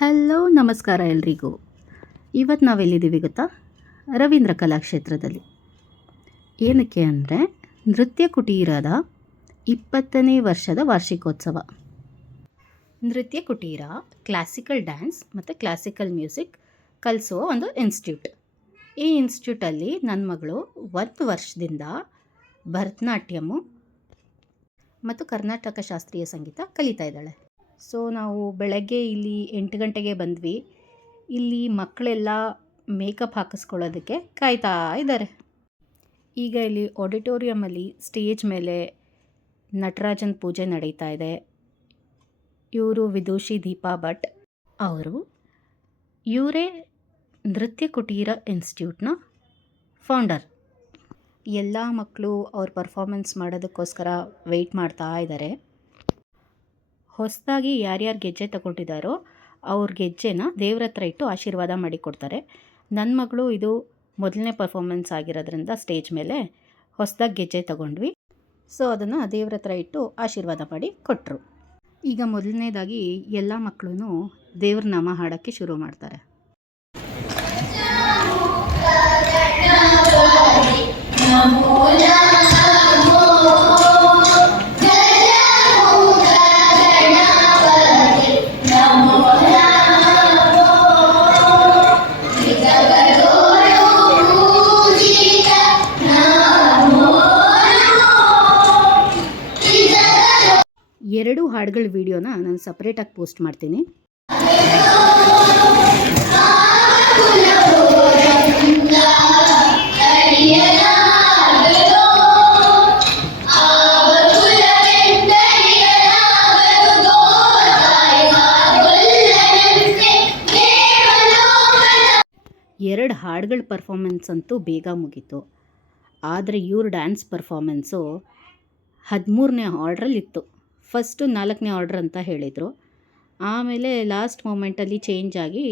Hello ನಮಸ್ಕಾರ ಎಲ್ರಿಗೂ. ಇವತ್ತು ನಾವೆಲ್ಲಿದ್ದೀವಿ ಗೊತ್ತಾ? ರವೀಂದ್ರ ಕಲಾಕ್ಷೇತ್ರದಲ್ಲಿ. ಏನಕ್ಕೆ ಅಂದರೆ ನೃತ್ಯ ಕುಟೀರದ 20ನೇ ವರ್ಷದ ವಾರ್ಷಿಕೋತ್ಸವ. ನೃತ್ಯ ಕುಟೀರ ಕ್ಲಾಸಿಕಲ್ ಡ್ಯಾನ್ಸ್ ಮತ್ತು ಕ್ಲಾಸಿಕಲ್ ಮ್ಯೂಸಿಕ್ ಕಲಿಸುವ ಒಂದು ಇನ್ಸ್ಟಿಟ್ಯೂಟ್. ಈ ಇನ್ಸ್ಟಿಟ್ಯೂಟಲ್ಲಿ ನನ್ನ ಮಗಳು 1 ವರ್ಷದಿಂದ ಭರತನಾಟ್ಯಮು ಮತ್ತು ಕರ್ನಾಟಕ ಶಾಸ್ತ್ರೀಯ ಸಂಗೀತ ಕಲಿತಾ ಇದ್ದಾಳೆ. ಸೊ ನಾವು ಬೆಳಗ್ಗೆ ಇಲ್ಲಿ 8 ಗಂಟೆಗೆ ಬಂದ್ವಿ. ಇಲ್ಲಿ ಮಕ್ಕಳೆಲ್ಲ ಮೇಕಪ್ ಹಾಕಿಸ್ಕೊಳ್ಳೋದಕ್ಕೆ ಕಾಯ್ತಾ ಇದ್ದಾರೆ. ಈಗ ಇಲ್ಲಿ ಆಡಿಟೋರಿಯಮಲ್ಲಿ ಸ್ಟೇಜ್ ಮೇಲೆ ನಟರಾಜನ ಪೂಜೆ ನಡೀತಾ ಇದೆ. ಇವರು ವಿದೂಷಿ ದೀಪಾ ಭಟ್ ಅವರು. ಇವರೇ ನೃತ್ಯ ಕುಟೀರ ಇನ್ಸ್ಟಿಟ್ಯೂಟ್ನ ಫೌಂಡರ್. ಎಲ್ಲ ಮಕ್ಕಳು ಅವ್ರ ಪರ್ಫಾರ್ಮೆನ್ಸ್ ಮಾಡೋದಕ್ಕೋಸ್ಕರ ವೆಯ್ಟ್ ಮಾಡ್ತಾ ಇದ್ದಾರೆ. ಹೊಸದಾಗಿ ಯಾರ್ಯಾರು ಗೆಜ್ಜೆ ತಗೊಂಡಿದ್ದಾರೋ ಅವ್ರ ಗೆಜ್ಜೆನ ದೇವ್ರ ಹತ್ರ ಇಟ್ಟು ಆಶೀರ್ವಾದ ಮಾಡಿಕೊಡ್ತಾರೆ. ನನ್ನ ಮಗಳು ಇದು ಮೊದಲನೇ ಪರ್ಫಾರ್ಮೆನ್ಸ್ ಆಗಿರೋದ್ರಿಂದ ಸ್ಟೇಜ್ ಮೇಲೆ ಹೊಸದಾಗಿ ಗೆಜ್ಜೆ ತಗೊಂಡ್ವಿ. ಸೊ ಅದನ್ನು ದೇವ್ರ ಹತ್ರ ಇಟ್ಟು ಆಶೀರ್ವಾದ ಮಾಡಿ ಕೊಟ್ಟರು. ಈಗ ಮೊದಲನೇದಾಗಿ ಎಲ್ಲ ಮಕ್ಕಳು ದೇವ್ರ ನಾಮ ಹಾಡೋಕ್ಕೆ ಶುರು ಮಾಡ್ತಾರೆ. ಎರಡು ಹಾಡುಗಳ ವಿಡಿಯೋನ ನಾನು ಸಪ್ರೇಟಾಗಿ ಪೋಸ್ಟ್ ಮಾಡ್ತೀನಿ. ಎರಡು ಹಾಡುಗಳ ಪರ್ಫಾರ್ಮೆನ್ಸ್ ಅಂತೂ ಬೇಗ ಮುಗೀತು. ಆದರೆ ಇವ್ರ ಡ್ಯಾನ್ಸ್ ಪರ್ಫಾರ್ಮೆನ್ಸು 13ನೇ ಆರ್ಡ್ರಲ್ಲಿತ್ತು. ಫಸ್ಟು 4ನೇ ಆರ್ಡ್ರ್ ಅಂತ ಹೇಳಿದರು. ಆಮೇಲೆ ಲಾಸ್ಟ್ ಮೂಮೆಂಟಲ್ಲಿ ಚೇಂಜ್ ಆಗಿ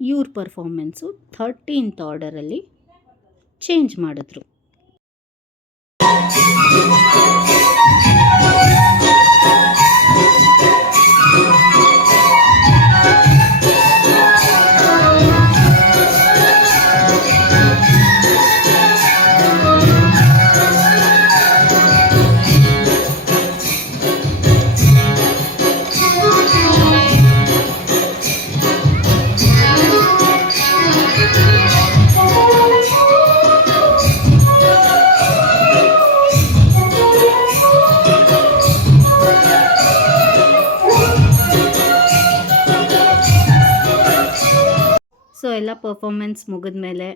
ಇವ್ರ ಪರ್ಫಾರ್ಮೆನ್ಸು 13th ಆರ್ಡರಲ್ಲಿ ಚೇಂಜ್ ಮಾಡಿದ್ರು. ಸೊ ಎಲ್ಲ ಪರ್ಫಾರ್ಮೆನ್ಸ್ ಮುಗಿದ್ಮೇಲೆ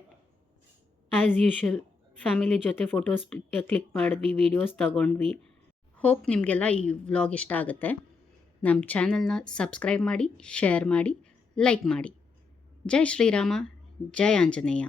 ಆ್ಯಸ್ ಯೂಶ್ವಲ್ ಫ್ಯಾಮಿಲಿ ಜೊತೆ ಫೋಟೋಸ್ ಕ್ಲಿಕ್ ಮಾಡಿದ್ವಿ, ವೀಡಿಯೋಸ್ ತಗೊಂಡ್ವಿ. ಹೋಪ್ ನಿಮಗೆಲ್ಲ ಈ ವ್ಲಾಗ್ ಇಷ್ಟ ಆಗುತ್ತೆ. ನಮ್ಮ ಚಾನಲ್ನ ಸಬ್ಸ್ಕ್ರೈಬ್ ಮಾಡಿ, ಶೇರ್ ಮಾಡಿ, ಲೈಕ್ ಮಾಡಿ. ಜೈ ಶ್ರೀರಾಮ, ಜೈ ಆಂಜನೇಯ.